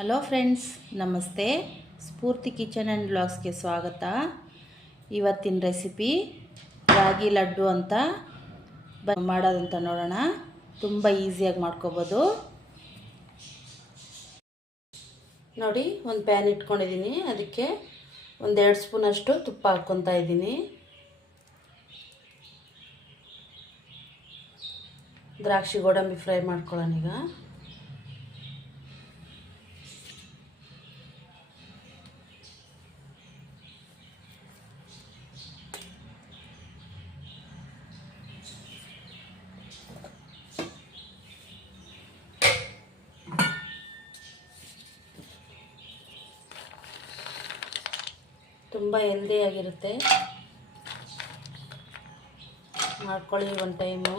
Hello friends, ನಮಸ್ತೆ. ಸ್ಫೂರ್ತಿ kitchen and ಬ್ಲಾಗ್ಸ್ಗೆ ಸ್ವಾಗತ. ಇವತ್ತಿನ ರೆಸಿಪಿ ರಾಗಿ ಲಡ್ಡು ಅಂತ ಬ ಮಾಡೋದಂತ ನೋಡೋಣ. ತುಂಬ ಈಸಿಯಾಗಿ ಮಾಡ್ಕೋಬೋದು. ನೋಡಿ, ಒಂದು ಪ್ಯಾನ್ ಇಟ್ಕೊಂಡಿದ್ದೀನಿ. ಅದಕ್ಕೆ ಒಂದೆರಡು ಸ್ಪೂನಷ್ಟು ತುಪ್ಪ ಹಾಕ್ಕೊತಾ ಇದ್ದೀನಿ. ದ್ರಾಕ್ಷಿ ಗೋಡಂಬಿ ಫ್ರೈ ಮಾಡ್ಕೊಳ್ಳೋಣ ಈಗ. ತುಂಬ ಹೆಲ್ದಿಯಾಗಿರುತ್ತೆ ಮಾಡ್ಕೊಳ್ಳಿ ಒಂದು ಟೈಮು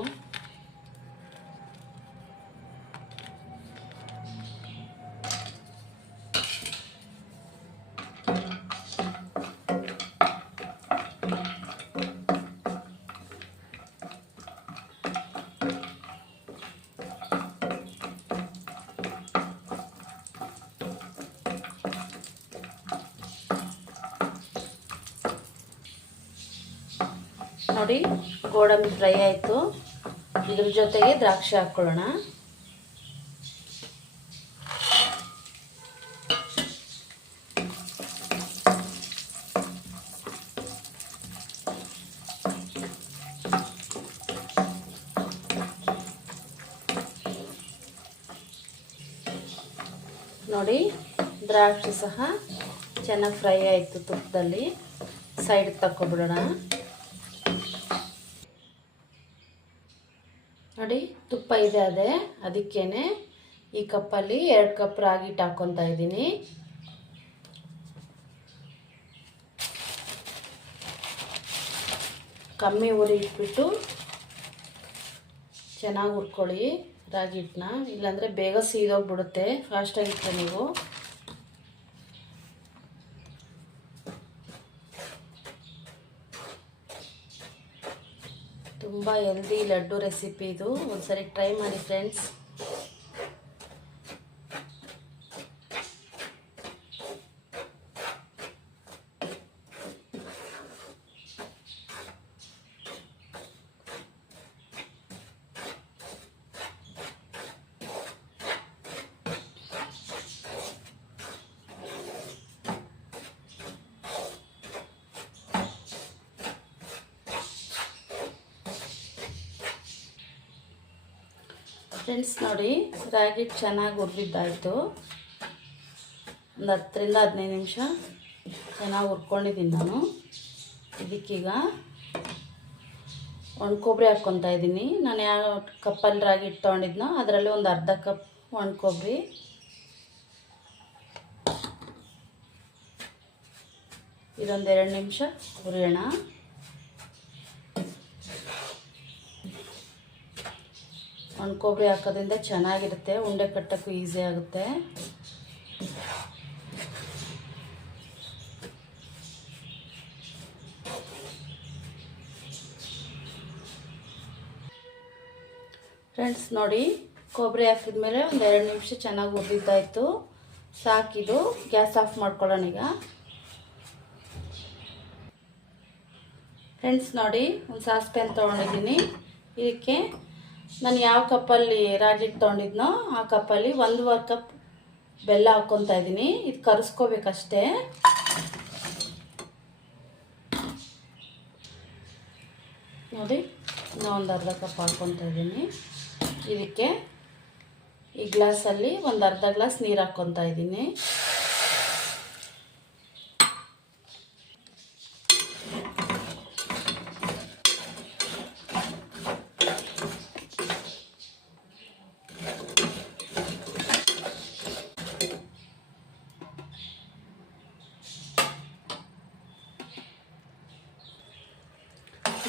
ನೋಡಿ, ಗೋಡಂಬಿ ಫ್ರೈ ಆಯಿತು. ಇದ್ರ ಜೊತೆಗೆ ದ್ರಾಕ್ಷಿ ಹಾಕ್ಕೊಳ್ಳೋಣ. ನೋಡಿ, ದ್ರಾಕ್ಷಿ ಸಹ ಚೆನ್ನಾಗಿ ಫ್ರೈ ಆಯಿತು ತುಪ್ಪದಲ್ಲಿ. ಸೈಡ್ ತಗೊಬಿಡೋಣ ನೋಡಿ, ತುಪ್ಪ ಇದೆ ಅದೇ. ಅದಕ್ಕೇನೆ ಈ ಕಪ್ಪಲ್ಲಿ ಎರಡು ಕಪ್ ರಾಗಿ ಹಿಟ್ಟು ಇದ್ದೀನಿ. ಕಮ್ಮಿ ಉರಿ ಇಟ್ಬಿಟ್ಟು ಚೆನ್ನಾಗಿ ಹುರ್ಕೊಳ್ಳಿ ರಾಗಿ ಹಿಟ್ಟನ್ನ. ಇಲ್ಲಾಂದರೆ ಬೇಗ ಸೀದೋಗ್ಬಿಡುತ್ತೆ. ಫಾಸ್ಟಾಗಿಟ್ಟರೆ ನೀವು. ತುಂಬ ಹೆಲ್ದಿ ಲಡ್ಡು ರೆಸಿಪಿ ಇದು. ಒಂದ್ಸರಿ ಟ್ರೈ ಮಾಡಿ ಫ್ರೆಂಡ್ಸ್ ಫ್ರೆಂಡ್ಸ್, ನೋಡಿ ರಾಗಿ ಚೆನ್ನಾಗಿ ಹುರಿದಿದ್ದಾಯಿತು. ಒಂದು ಹತ್ತರಿಂದ ಹದಿನೈದು ನಿಮಿಷ ಚೆನ್ನಾಗಿ ಹುರ್ಕೊಂಡಿದ್ದೀನಿ ನಾನು. ಇದಕ್ಕೀಗ ಒಣ ಕೊಬ್ಬರಿ ಹಾಕ್ಕೊತಾ ಇದ್ದೀನಿ. ನಾನು ಯಾವ ಕಪ್ಪಲ್ಲಿ ರಾಗಿ ಹಿಟ್ಟು ತೊಗೊಂಡಿದ್ನೋ ಅದರಲ್ಲಿ ಒಂದು ಅರ್ಧ ಕಪ್ ಒಣ ಕೊಬ್ಬರಿ ಇದೊಂದು ಎರಡು ನಿಮಿಷ ಹುರಿಯೋಣ. ಒಣ ಕೊಬ್ಬರಿ ಹಾಕೋದ್ರಿಂದ ಚೆನ್ನಾಗಿರುತ್ತೆ, ಉಂಡೆ ಕಟ್ಟೋಕ್ಕೂ ಈಸಿ ಆಗುತ್ತೆ. ಫ್ರೆಂಡ್ಸ್ ನೋಡಿ, ಕೊಬ್ಬರಿ ಹಾಕಿದ್ಮೇಲೆ ಒಂದು ಎರಡು ನಿಮಿಷ ಚೆನ್ನಾಗಿ ಹುರಿದಿದ್ದಾಯಿತು ಸಾಕಿದು ಗ್ಯಾಸ್ ಆಫ್ ಮಾಡ್ಕೊಳ್ಳೋಣ ಈಗ. ಫ್ರೆಂಡ್ಸ್ ನೋಡಿ, ಒಂದು ಸಾಸ್ ಪ್ಯಾನ್ ತೊಗೊಂಡಿದ್ದೀನಿ. ಇದಕ್ಕೆ ನಾನು ಯಾವ ಕಪ್ಪಲ್ಲಿ ರಾಗಿ ತೊಗೊಂಡಿದ್ನೋ ಆ ಕಪ್ಪಲ್ಲಿ ಒಂದೂವರೆ ಕಪ್ ಬೆಲ್ಲ ಹಾಕ್ಕೊತಾ ಇದ್ದೀನಿ. ಇದು ಕರೆಸ್ಕೋಬೇಕಷ್ಟೇ. ನೋಡಿ ನಾನು ಒಂದು ಅರ್ಧ ಕಪ್ ಹಾಕ್ಕೊತಾ ಇದ್ದೀನಿ. ಇದಕ್ಕೆ ಈ ಗ್ಲಾಸಲ್ಲಿ ಒಂದು ಅರ್ಧ ಗ್ಲಾಸ್ ನೀರು ಹಾಕ್ಕೊತಾ ಇದ್ದೀನಿ.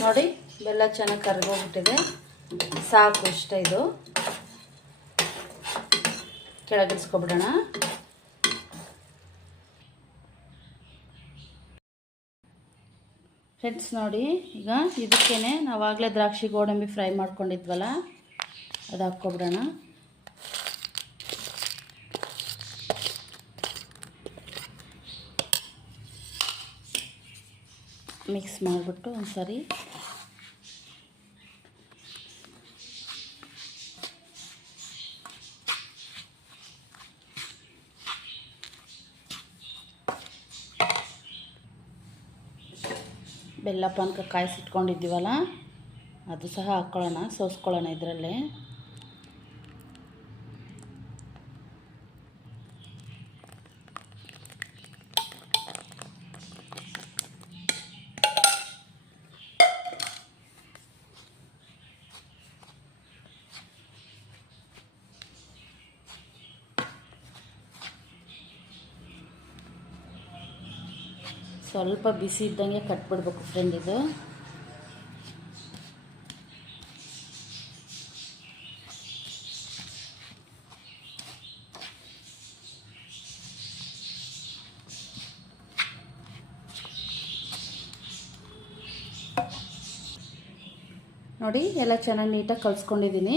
ನೋಡಿ, ಬೆಲ್ಲ ಚೆನ್ನಾಗಿ ಕರಗೋಗ್ಬಿಟ್ಟಿದೆ. ಸಾಕು ಇಷ್ಟ ಇದು. ಕೆಳಗಿಳಿಸ್ಕೊಬಿಡೋಣ ಫ್ರೆಂಡ್ಸ್ ನೋಡಿ, ಈಗ ಇದಕ್ಕೇ ನಾವಾಗಲೇ ದ್ರಾಕ್ಷಿ ಗೋಡಂಬಿ ಫ್ರೈ ಮಾಡ್ಕೊಂಡಿದ್ವಲ್ಲ, ಅದು ಹಾಕ್ಕೊಬಿಡೋಣ. ಮಿಕ್ಸ್ ಮಾಡಿಬಿಟ್ಟು ಒಂದು ಸರಿ ಬೆಲ್ಲ ಪಾನಕ ಕಾಯಿಸಿಟ್ಕೊಂಡಿದ್ದೀವಲ್ಲ ಅದು ಸಹ ಹಾಕ್ಕೊಳ್ಳೋಣ ಸೋಸ್ಕೊಳ್ಳೋಣ ಇದರಲ್ಲೇ. ಸ್ವಲ್ಪ ಬಿಸಿ ಇದ್ದಂಗೆ ಕಟ್ಬಿಡ್ಬೇಕು ಫ್ರೆಂಡ್ ಇದು. ನೋಡಿ, ಎಲ್ಲ ಚೆನ್ನಾಗಿ ನೀಟಾಗಿ ಕಲಿಸ್ಕೊಂಡಿದ್ದೀನಿ.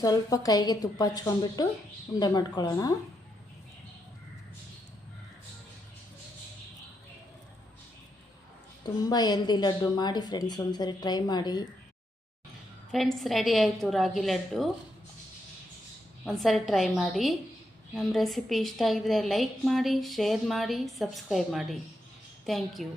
ಸ್ವಲ್ಪ ಕೈಗೆ ತುಪ್ಪ ಹಚ್ಕೊಂಡ್ಬಿಟ್ಟು ಉಂಡೆ ಮಾಡ್ಕೊಳ್ಳೋಣ. ತುಂಬ ಹೆಲ್ದಿ ಲಡ್ಡು ಮಾಡಿ ಫ್ರೆಂಡ್ಸ್ ಒಂದ್ಸರಿ ಟ್ರೈ ಮಾಡಿ. ಫ್ರೆಂಡ್ಸ್ ರೆಡಿ ಆಯಿತು ರಾಗಿ ಲಡ್ಡು. ಒಂದ್ಸರಿ ಟ್ರೈ ಮಾಡಿ. ನಮ್ಮ ರೆಸಿಪಿ ಇಷ್ಟ ಆಗಿದರೆ ಲೈಕ್ ಮಾಡಿ ಶೇರ್ ಮಾಡಿ ಸಬ್ಸ್ಕ್ರೈಬ್ ಮಾಡಿ. Thank you